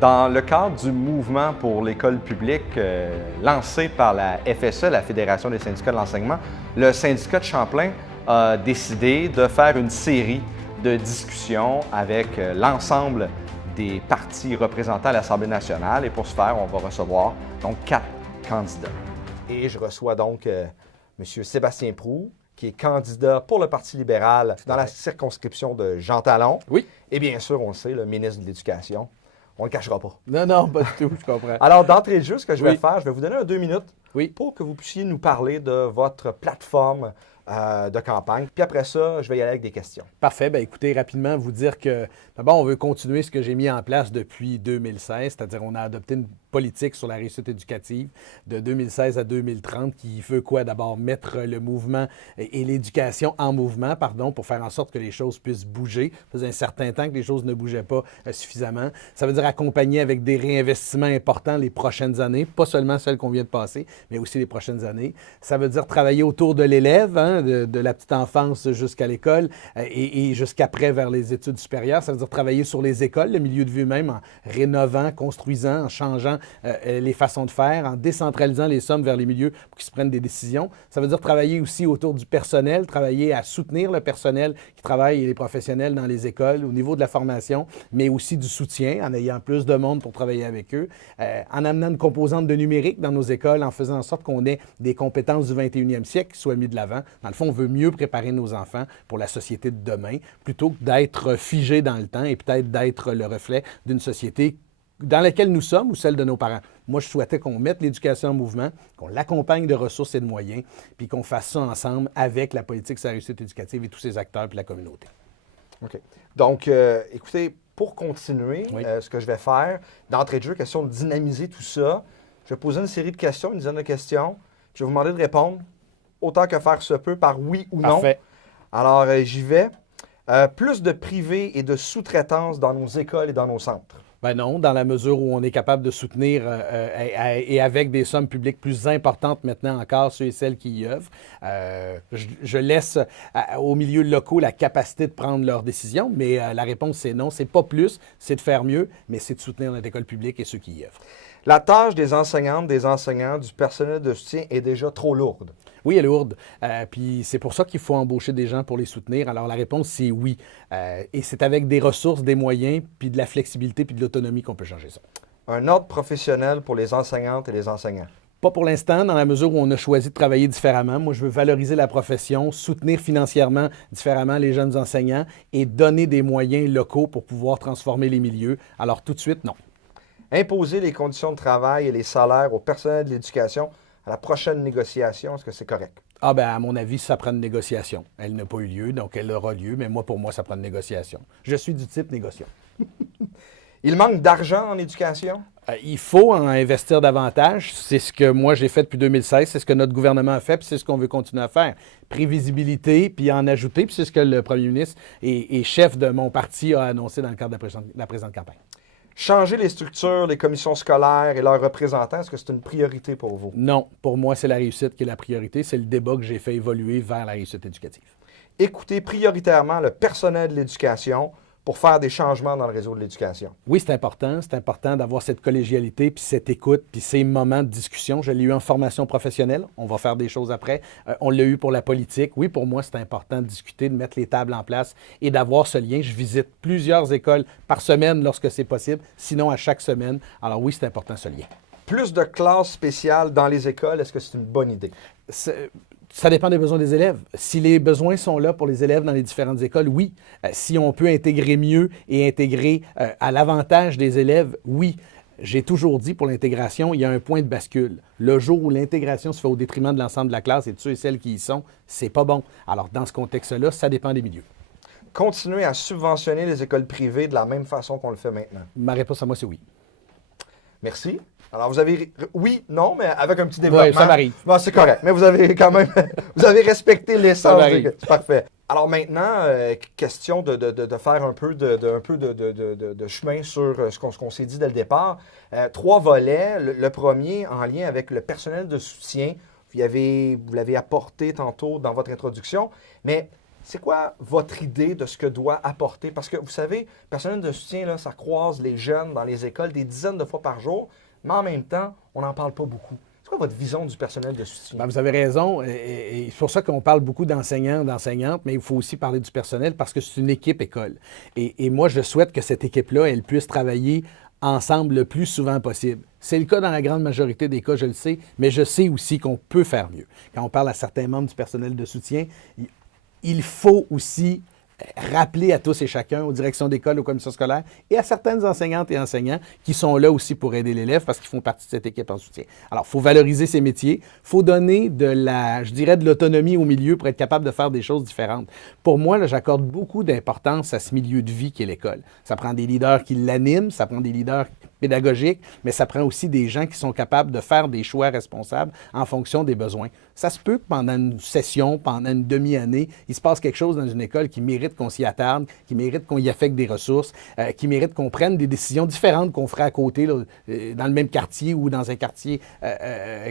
Dans le cadre du mouvement pour l'école publique lancé par la FSE, la Fédération des syndicats de l'enseignement, le syndicat de Champlain a décidé de faire une série de discussions avec l'ensemble des partis représentants à l'Assemblée nationale. Et pour ce faire, on va recevoir donc 4 candidats. Et je reçois donc M. Sébastien Proulx, qui est candidat pour le Parti libéral dans la circonscription de Jean Talon. Oui. Et bien sûr, on le sait, le ministre de l'Éducation. On ne le cachera pas. Non, pas du tout, je comprends. Alors, d'entrée de jeu, ce que je vais Oui. faire, je vais vous donner 2 minutes Oui. pour que vous puissiez nous parler de votre plateforme de campagne. Puis après ça, je vais y aller avec des questions. Parfait. Bien, écoutez, rapidement, vous dire que, d'abord, on veut continuer ce que j'ai mis en place depuis 2016, c'est-à-dire on a adopté une politique sur la réussite éducative de 2016 à 2030 qui veut quoi? D'abord, mettre le mouvement et l'éducation en mouvement, pour faire en sorte que les choses puissent bouger. Ça faisait un certain temps que les choses ne bougeaient pas suffisamment. Ça veut dire accompagner avec des réinvestissements importants les prochaines années, pas seulement celles qu'on vient de passer, mais aussi les prochaines années. Ça veut dire travailler autour de l'élève, de la petite enfance jusqu'à l'école et jusqu'après vers les études supérieures. Ça veut dire travailler sur les écoles, le milieu de vie même, en rénovant, construisant, en changeant les façons de faire, en décentralisant les sommes vers les milieux pour qu'ils se prennent des décisions. Ça veut dire travailler aussi autour du personnel, travailler à soutenir le personnel qui travaille et les professionnels dans les écoles au niveau de la formation, mais aussi du soutien en ayant plus de monde pour travailler avec eux, en amenant une composante de numérique dans nos écoles, en faisant en sorte qu'on ait des compétences du 21e siècle qui soient mises de l'avant. Dans le fond, on veut mieux préparer nos enfants pour la société de demain, plutôt que d'être figé dans le temps et peut-être d'être le reflet d'une société dans laquelle nous sommes ou celle de nos parents. Moi, je souhaitais qu'on mette l'éducation en mouvement, qu'on l'accompagne de ressources et de moyens, puis qu'on fasse ça ensemble avec la politique sur la réussite éducative et tous ses acteurs puis la communauté. OK. Donc, écoutez, pour continuer, Oui. ce que je vais faire, d'entrée de jeu, question de dynamiser tout ça, je vais poser une série de questions, une dizaine de questions. Je vais vous demander de répondre autant que faire se peut par oui ou non. Parfait. Alors, j'y vais. Plus de privé et de sous-traitance dans nos écoles et dans nos centres. Ben non, dans la mesure où on est capable de soutenir et avec des sommes publiques plus importantes maintenant encore ceux et celles qui y œuvrent. Je laisse aux milieux locaux la capacité de prendre leurs décisions, mais la réponse c'est non, c'est pas plus, c'est de faire mieux, mais c'est de soutenir notre école publique et ceux qui y œuvrent. La tâche des enseignantes, des enseignants, du personnel de soutien est déjà trop lourde. Oui, elle est lourde. Puis c'est pour ça qu'il faut embaucher des gens pour les soutenir. Alors la réponse, c'est oui. Et c'est avec des ressources, des moyens, puis de la flexibilité, puis de l'autonomie qu'on peut changer ça. Un ordre professionnel pour les enseignantes et les enseignants. Pas pour l'instant, dans la mesure où on a choisi de travailler différemment. Moi, je veux valoriser la profession, soutenir financièrement différemment les jeunes enseignants et donner des moyens locaux pour pouvoir transformer les milieux. Alors tout de suite, non. Imposer les conditions de travail et les salaires au personnel de l'éducation à la prochaine négociation, est-ce que c'est correct? Ah ben à mon avis, ça prend une négociation. Elle n'a pas eu lieu, donc elle aura lieu, mais pour moi, ça prend une négociation. Je suis du type négociation. Il manque d'argent en éducation? Il faut en investir davantage. C'est ce que moi, j'ai fait depuis 2016. C'est ce que notre gouvernement a fait, puis c'est ce qu'on veut continuer à faire. Prévisibilité, puis en ajouter, puis c'est ce que le premier ministre et chef de mon parti a annoncé dans le cadre de la présente campagne. Changer les structures, les commissions scolaires et leurs représentants, est-ce que c'est une priorité pour vous? Non, pour moi, c'est la réussite qui est la priorité. C'est le débat que j'ai fait évoluer vers la réussite éducative. Écoutez prioritairement le personnel de l'éducation pour faire des changements dans le réseau de l'éducation. Oui, c'est important. C'est important d'avoir cette collégialité, puis cette écoute, puis ces moments de discussion. Je l'ai eu en formation professionnelle. On va faire des choses après. On l'a eu pour la politique. Oui, pour moi, c'est important de discuter, de mettre les tables en place et d'avoir ce lien. Je visite plusieurs écoles par semaine lorsque c'est possible, sinon à chaque semaine. Alors oui, c'est important ce lien. Plus de classes spéciales dans les écoles, est-ce que c'est une bonne idée? Ça dépend des besoins des élèves. Si les besoins sont là pour les élèves dans les différentes écoles, oui. Si on peut intégrer mieux et intégrer à l'avantage des élèves, oui. J'ai toujours dit, pour l'intégration, il y a un point de bascule. Le jour où l'intégration se fait au détriment de l'ensemble de la classe et de ceux et celles qui y sont, c'est pas bon. Alors, dans ce contexte-là, ça dépend des milieux. Continuer à subventionner les écoles privées de la même façon qu'on le fait maintenant. Ma réponse à moi, c'est oui. Merci. Alors, vous avez... Oui, non, mais avec un petit développement. Oui, ça m'arrive. Bon, c'est correct. Mais vous avez quand même... vous avez respecté l'essence. C'est parfait. Alors maintenant, question de faire un peu de chemin sur ce qu'on s'est dit dès le départ. 3 volets. Le premier, en lien avec le personnel de soutien. Vous l'avez apporté tantôt dans votre introduction. Mais C'est quoi votre idée de ce que doit apporter? Parce que vous savez, personnel de soutien, là, ça croise les jeunes dans les écoles des dizaines de fois par jour, mais en même temps, on n'en parle pas beaucoup. C'est quoi votre vision du personnel de soutien? Bien, vous avez raison. Et c'est pour ça qu'on parle beaucoup d'enseignants, d'enseignantes, mais il faut aussi parler du personnel parce que c'est une équipe école. Et moi, je souhaite que cette équipe-là, elle puisse travailler ensemble le plus souvent possible. C'est le cas dans la grande majorité des cas, je le sais, mais je sais aussi qu'on peut faire mieux. Quand on parle à certains membres du personnel de soutien, il faut aussi rappeler à tous et chacun, aux directions d'école, aux commissions scolaires et à certaines enseignantes et enseignants qui sont là aussi pour aider l'élève parce qu'ils font partie de cette équipe en soutien. Alors, il faut valoriser ces métiers, il faut donner de l'autonomie au milieu pour être capable de faire des choses différentes. Pour moi, là, j'accorde beaucoup d'importance à ce milieu de vie qu'est l'école. Ça prend des leaders qui l'animent, ça prend des leaders pédagogiques, mais ça prend aussi des gens qui sont capables de faire des choix responsables en fonction des besoins. Ça se peut que pendant une session, pendant une demi-année, il se passe quelque chose dans une école qui mérite qu'on s'y attarde, qui mérite qu'on y affecte des ressources, qui mérite qu'on prenne des décisions différentes qu'on ferait à côté, là, dans le même quartier ou dans un quartier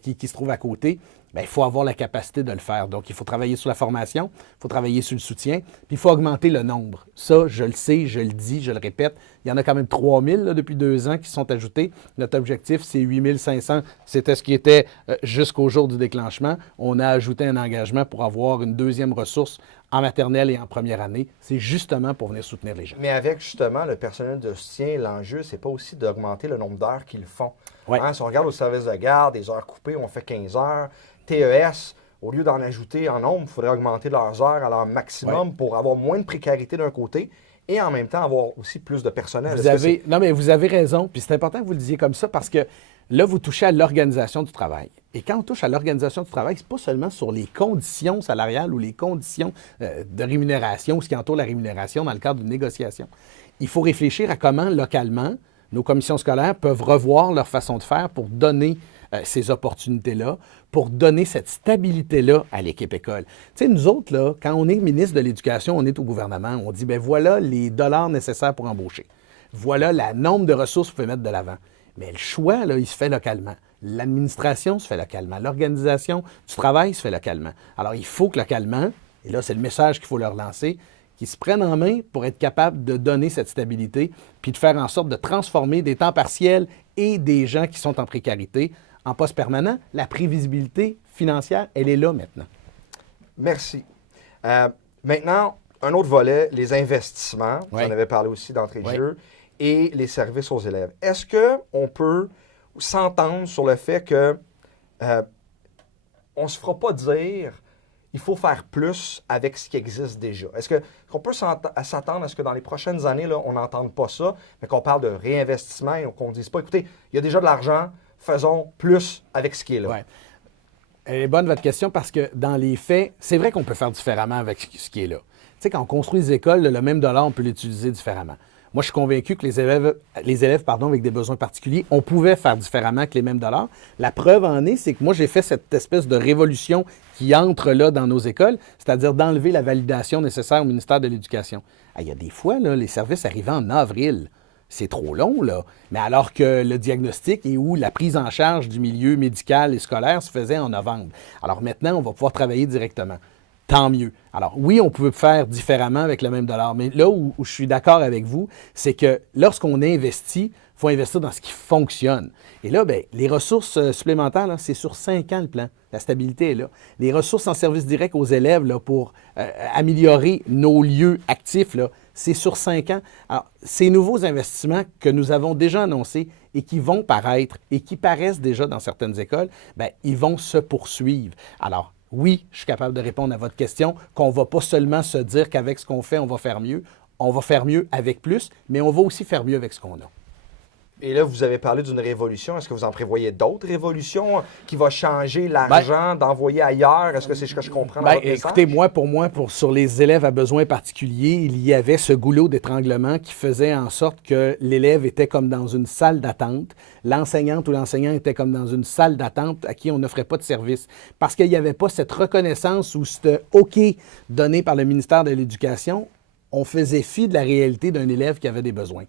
qui se trouve à côté. Bien, il faut avoir la capacité de le faire. Donc, il faut travailler sur la formation, il faut travailler sur le soutien, puis il faut augmenter le nombre. Ça, je le sais, je le dis, je le répète. Il y en a quand même 3000 là, depuis 2 ans qui sont ajoutés. Notre objectif, c'est 8500. C'était ce qui était jusqu'au jour du déclenchement. On a ajouté un engagement pour avoir une deuxième ressource en maternelle et en première année. C'est justement pour venir soutenir les gens. Mais avec justement le personnel de soutien, l'enjeu, c'est pas aussi d'augmenter le nombre d'heures qu'ils font. Ouais. Hein, si on regarde au service de garde, des heures coupées, on fait 15 heures. TES, au lieu d'en ajouter en nombre, il faudrait augmenter leurs heures à leur maximum pour avoir moins de précarité d'un côté et en même temps avoir aussi plus de personnel. Non, mais vous avez raison. Puis c'est important que vous le disiez comme ça parce que là, vous touchez à l'organisation du travail. Et quand on touche à l'organisation du travail, c'est pas seulement sur les conditions salariales ou les conditions de rémunération ou ce qui entoure la rémunération dans le cadre d'une négociation. Il faut réfléchir à comment, localement, nos commissions scolaires peuvent revoir leur façon de faire pour donner ces opportunités-là, pour donner cette stabilité-là à l'équipe école. Tu sais, nous autres, là, quand on est ministre de l'Éducation, on est au gouvernement, on dit, bien voilà les dollars nécessaires pour embaucher. Voilà le nombre de ressources que vous pouvez mettre de l'avant. Mais le choix, là, il se fait localement. L'administration se fait localement. L'organisation du travail se fait localement. Alors, il faut que localement, et là, c'est le message qu'il faut leur lancer, qu'ils se prennent en main pour être capables de donner cette stabilité, puis de faire en sorte de transformer des temps partiels et des gens qui sont en précarité en poste permanent. La prévisibilité financière, elle est là maintenant. Merci. Maintenant, un autre volet, les investissements. Vous en avez parlé aussi d'entrée de jeu. Et les services aux élèves. Est-ce qu'on peut s'entendre sur le fait que on ne se fera pas dire il faut faire plus avec ce qui existe déjà? Est-ce qu'on peut s'attendre à ce que dans les prochaines années, là, on n'entende pas ça, mais qu'on parle de réinvestissement et qu'on ne dise pas, écoutez, il y a déjà de l'argent, faisons plus avec ce qui est là? Oui. Elle est bonne votre question parce que dans les faits, c'est vrai qu'on peut faire différemment avec ce qui est là. Tu sais, quand on construit des écoles, le même dollar, on peut l'utiliser différemment. Moi, je suis convaincu que les élèves avec des besoins particuliers, on pouvait faire différemment que les mêmes dollars. La preuve en est, c'est que moi, j'ai fait cette espèce de révolution qui entre là dans nos écoles, c'est-à-dire d'enlever la validation nécessaire au ministère de l'Éducation. Il y a des fois, là, les services arrivaient en avril. C'est trop long, là. Mais alors que le diagnostic et où la prise en charge du milieu médical et scolaire se faisait en novembre. Alors maintenant, on va pouvoir travailler directement. Tant mieux. Alors oui, on peut faire différemment avec le même dollar, mais là où je suis d'accord avec vous, c'est que lorsqu'on investit, il faut investir dans ce qui fonctionne. Et là, bien, les ressources supplémentaires, là, c'est sur 5 ans le plan. La stabilité est là. Les ressources en service direct aux élèves là, pour améliorer nos lieux actifs, là, c'est sur 5 ans. Alors, ces nouveaux investissements que nous avons déjà annoncés et qui vont paraître et qui paraissent déjà dans certaines écoles, bien, ils vont se poursuivre. Alors, oui, je suis capable de répondre à votre question, qu'on ne va pas seulement se dire qu'avec ce qu'on fait, on va faire mieux. On va faire mieux avec plus, mais on va aussi faire mieux avec ce qu'on a. Et là, vous avez parlé d'une révolution. Est-ce que vous en prévoyez d'autres révolutions qui vont changer l'argent, d'envoyer ailleurs? Est-ce que c'est ce que je comprends dans votre message? Écoutez, sur les élèves à besoins particuliers, il y avait ce goulot d'étranglement qui faisait en sorte que l'élève était comme dans une salle d'attente. L'enseignante ou l'enseignant était comme dans une salle d'attente à qui on n'offrait pas de service. Parce qu'il n'y avait pas cette reconnaissance ou ce OK donné par le ministère de l'Éducation, on faisait fi de la réalité d'un élève qui avait des besoins.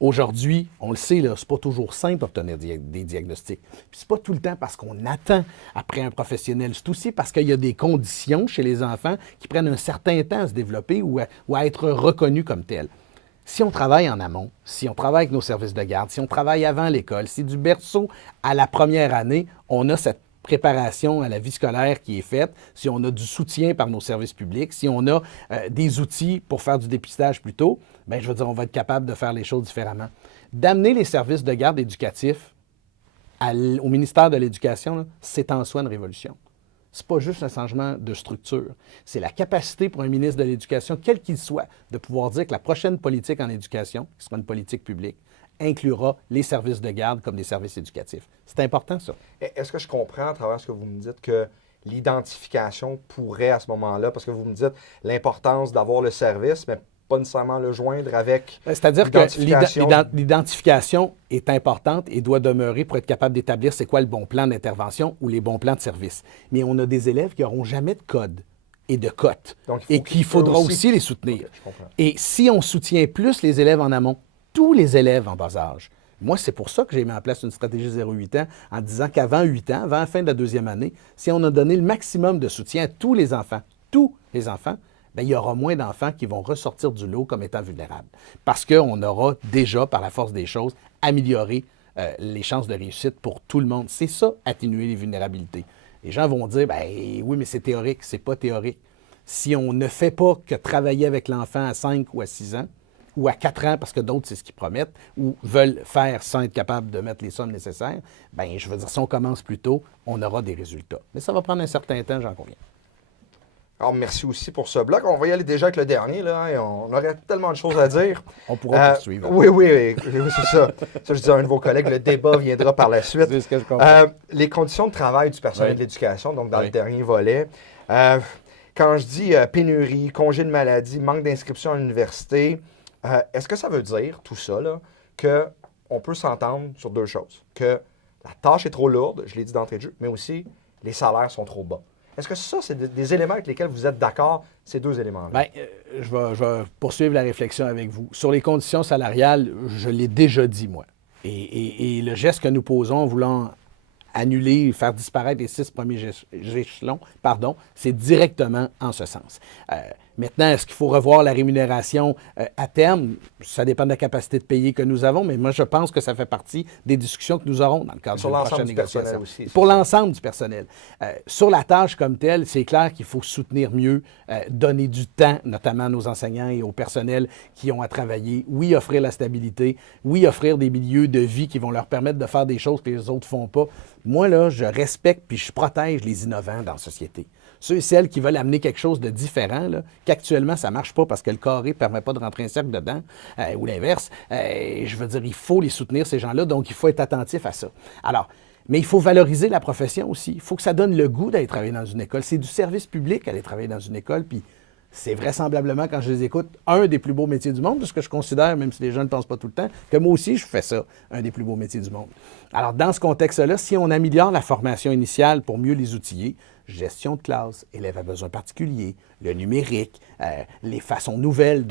Aujourd'hui, on le sait, là, c'est pas toujours simple d'obtenir des diagnostics. Puis c'est pas tout le temps parce qu'on attend après un professionnel. C'est aussi parce qu'il y a des conditions chez les enfants qui prennent un certain temps à se développer ou à être reconnus comme tels. Si on travaille en amont, si on travaille avec nos services de garde, si on travaille avant l'école, si du berceau à la première année, on a cette préparation à la vie scolaire qui est faite, si on a du soutien par nos services publics, si on a des outils pour faire du dépistage plus tôt, bien, je veux dire, on va être capable de faire les choses différemment. D'amener les services de garde éducatifs au ministère de l'Éducation, c'est en soi une révolution. Ce n'est pas juste un changement de structure. C'est la capacité pour un ministre de l'Éducation, quel qu'il soit, de pouvoir dire que la prochaine politique en éducation, qui sera une politique publique, inclura les services de garde comme des services éducatifs. C'est important, ça. Est-ce que je comprends à travers ce que vous me dites que l'identification pourrait à ce moment-là, parce que vous me dites l'importance d'avoir le service, mais pas nécessairement le joindre avec c'est-à-dire que l'identification est importante et doit demeurer pour être capable d'établir c'est quoi le bon plan d'intervention ou les bons plans de service. Mais on a des élèves qui n'auront jamais de code et de cote et qu'il faudra aussi les soutenir. Okay, et si on soutient plus les élèves en amont, tous les élèves en bas âge. Moi, c'est pour ça que j'ai mis en place une stratégie 0-8 ans en disant qu'avant 8 ans, avant la fin de la deuxième année, si on a donné le maximum de soutien à tous les enfants, bien, il y aura moins d'enfants qui vont ressortir du lot comme étant vulnérables. Parce qu'on aura déjà, par la force des choses, amélioré les chances de réussite pour tout le monde. C'est ça, atténuer les vulnérabilités. Les gens vont dire, bien oui, mais c'est théorique. C'est pas théorique. Si on ne fait pas que travailler avec l'enfant à 5 ou à 6 ans, ou à 4 ans, parce que d'autres, c'est ce qu'ils promettent, ou veulent faire sans être capable de mettre les sommes nécessaires, bien, je veux dire, si on commence plus tôt, on aura des résultats. Mais ça va prendre un certain temps, j'en conviens. Alors, merci aussi pour ce bloc. On va y aller déjà avec le dernier, là, hein, on aurait tellement de choses à dire. On pourra poursuivre. Oui, c'est ça. Ça, je disais à un de vos collègues, le débat viendra par la suite. C'est ce que je comprends. Les conditions de travail du personnel de l'éducation, donc dans le dernier volet. Quand je dis pénurie, congé de maladie, manque d'inscription à l'université, est-ce que ça veut dire, tout ça, là, qu'on peut s'entendre sur deux choses? Que la tâche est trop lourde, je l'ai dit d'entrée de jeu, mais aussi les salaires sont trop bas. Est-ce que ça, c'est des éléments avec lesquels vous êtes d'accord, ces deux éléments-là? Bien, je vais poursuivre la réflexion avec vous. Sur les conditions salariales, je l'ai déjà dit, moi. Et le geste que nous posons en voulant annuler, faire disparaître les 6 premiers échelons, c'est directement en ce sens. Maintenant, est-ce qu'il faut revoir la rémunération à terme? Ça dépend de la capacité de payer que nous avons, mais moi, je pense que ça fait partie des discussions que nous aurons dans le cadre de la prochaine négociation. Aussi, pour l'ensemble du personnel. Sur la tâche comme telle, c'est clair qu'il faut soutenir mieux, donner du temps, notamment à nos enseignants et au personnel qui ont à travailler. Oui, offrir la stabilité. Oui, offrir des milieux de vie qui vont leur permettre de faire des choses que les autres ne font pas. Moi, là, je respecte puis je protège les innovants dans la société. Ceux et celles qui veulent amener quelque chose de différent, là, qu'actuellement, ça ne marche pas parce que le carré ne permet pas de rentrer un cercle dedans, ou l'inverse. Je veux dire, il faut les soutenir, ces gens-là, donc il faut être attentif à ça. Alors, mais il faut valoriser la profession aussi. Il faut que ça donne le goût d'aller travailler dans une école. C'est du service public aller travailler dans une école, puis c'est vraisemblablement, quand je les écoute, un des plus beaux métiers du monde, parce que je considère, même si les gens ne pensent pas tout le temps, que moi aussi, je fais ça, un des plus beaux métiers du monde. Alors, dans ce contexte-là, si on améliore la formation initiale pour mieux les outiller, gestion de classe, élèves à besoins particuliers, le numérique, les façons nouvelles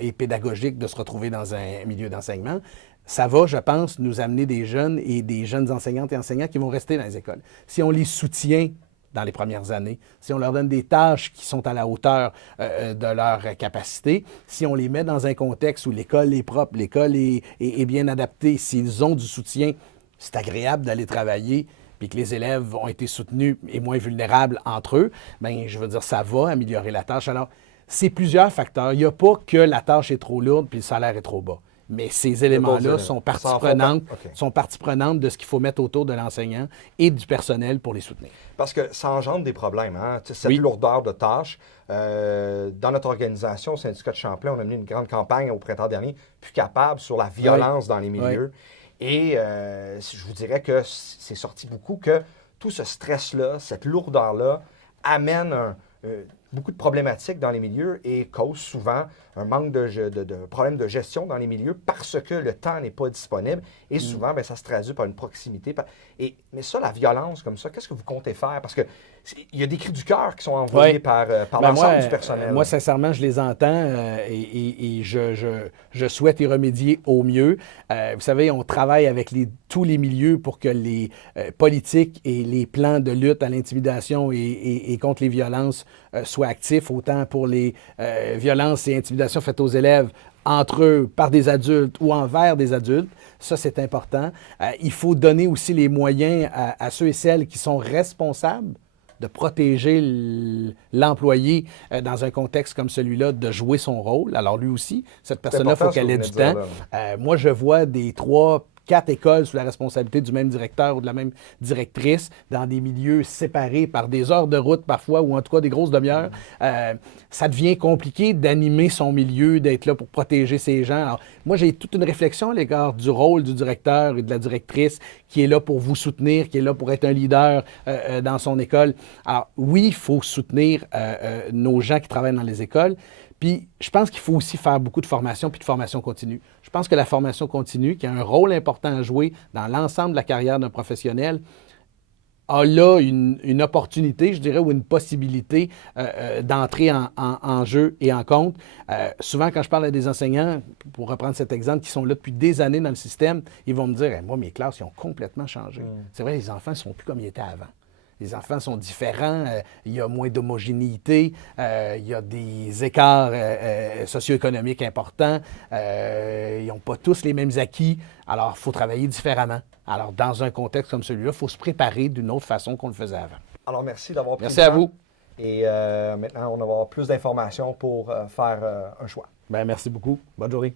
et pédagogiques de se retrouver dans un milieu d'enseignement, ça va, je pense, nous amener des jeunes et des jeunes enseignantes et enseignants qui vont rester dans les écoles. Si on les soutient dans les premières années, si on leur donne des tâches qui sont à la hauteur de leur capacité, si on les met dans un contexte où l'école est propre, l'école est bien adaptée, s'ils ont du soutien, c'est agréable d'aller travailler, puis que les élèves ont été soutenus et moins vulnérables entre eux, bien, je veux dire, ça va améliorer la tâche. Alors, c'est plusieurs facteurs. Il n'y a pas que la tâche est trop lourde puis le salaire est trop bas. Mais ces éléments-là sont partie prenante de ce qu'il faut mettre autour de l'enseignant et du personnel pour les soutenir. Parce que ça engendre des problèmes, hein? Cette lourdeur de tâches. Dans notre organisation, au syndicat de Champlain, on a mené une grande campagne au printemps dernier, Plus capable, sur la violence dans les milieux. Et je vous dirais que c'est sorti beaucoup que tout ce stress-là, cette lourdeur-là, amène beaucoup de problématiques dans les milieux et cause souvent un manque de problèmes de gestion dans les milieux parce que le temps n'est pas disponible. Et souvent, bien, ça se traduit par une proximité. Mais ça, la violence comme ça, qu'est-ce que vous comptez faire? Parce que il y a des cris du cœur qui sont envoyés par l'ensemble du personnel. Moi, sincèrement, je les entends et je souhaite y remédier au mieux. Vous savez, on travaille avec tous les milieux pour que les politiques et les plans de lutte à l'intimidation et contre les violences soient actifs, autant pour les violences et intimidations faites aux élèves entre eux, par des adultes ou envers des adultes. Ça, c'est important. Il faut donner aussi les moyens à ceux et celles qui sont responsables de protéger l'employé dans un contexte comme celui-là, de jouer son rôle. Alors lui aussi, cette personne-là, il faut qu'elle ait du temps. Moi, je vois des 3-4 écoles sous la responsabilité du même directeur ou de la même directrice dans des milieux séparés par des heures de route parfois ou en tout cas des grosses demi-heures. Ça devient compliqué d'animer son milieu, d'être là pour protéger ces gens. Alors, moi, j'ai toute une réflexion à l'égard du rôle du directeur et de la directrice qui est là pour vous soutenir, qui est là pour être un leader dans son école. Alors, oui, il faut soutenir nos gens qui travaillent dans les écoles. Puis, je pense qu'il faut aussi faire beaucoup de formation puis de formation continue. Je pense que la formation continue, qui a un rôle important à jouer dans l'ensemble de la carrière d'un professionnel, a là une opportunité, je dirais, ou une possibilité d'entrer en jeu et en compte. Souvent, quand je parle à des enseignants, pour reprendre cet exemple, qui sont là depuis des années dans le système, ils vont me dire « Moi, mes classes, ils ont complètement changé. C'est vrai, les enfants ne sont plus comme ils étaient avant. Les enfants sont différents, il y a moins d'homogénéité, il y a des écarts socio-économiques importants, ils n'ont pas tous les mêmes acquis, alors il faut travailler différemment. Alors, dans un contexte comme celui-là, il faut se préparer d'une autre façon qu'on le faisait avant. Alors, merci d'avoir pris le temps. Merci à vous. Et maintenant, on va avoir plus d'informations pour faire un choix. Bien, merci beaucoup. Bonne journée.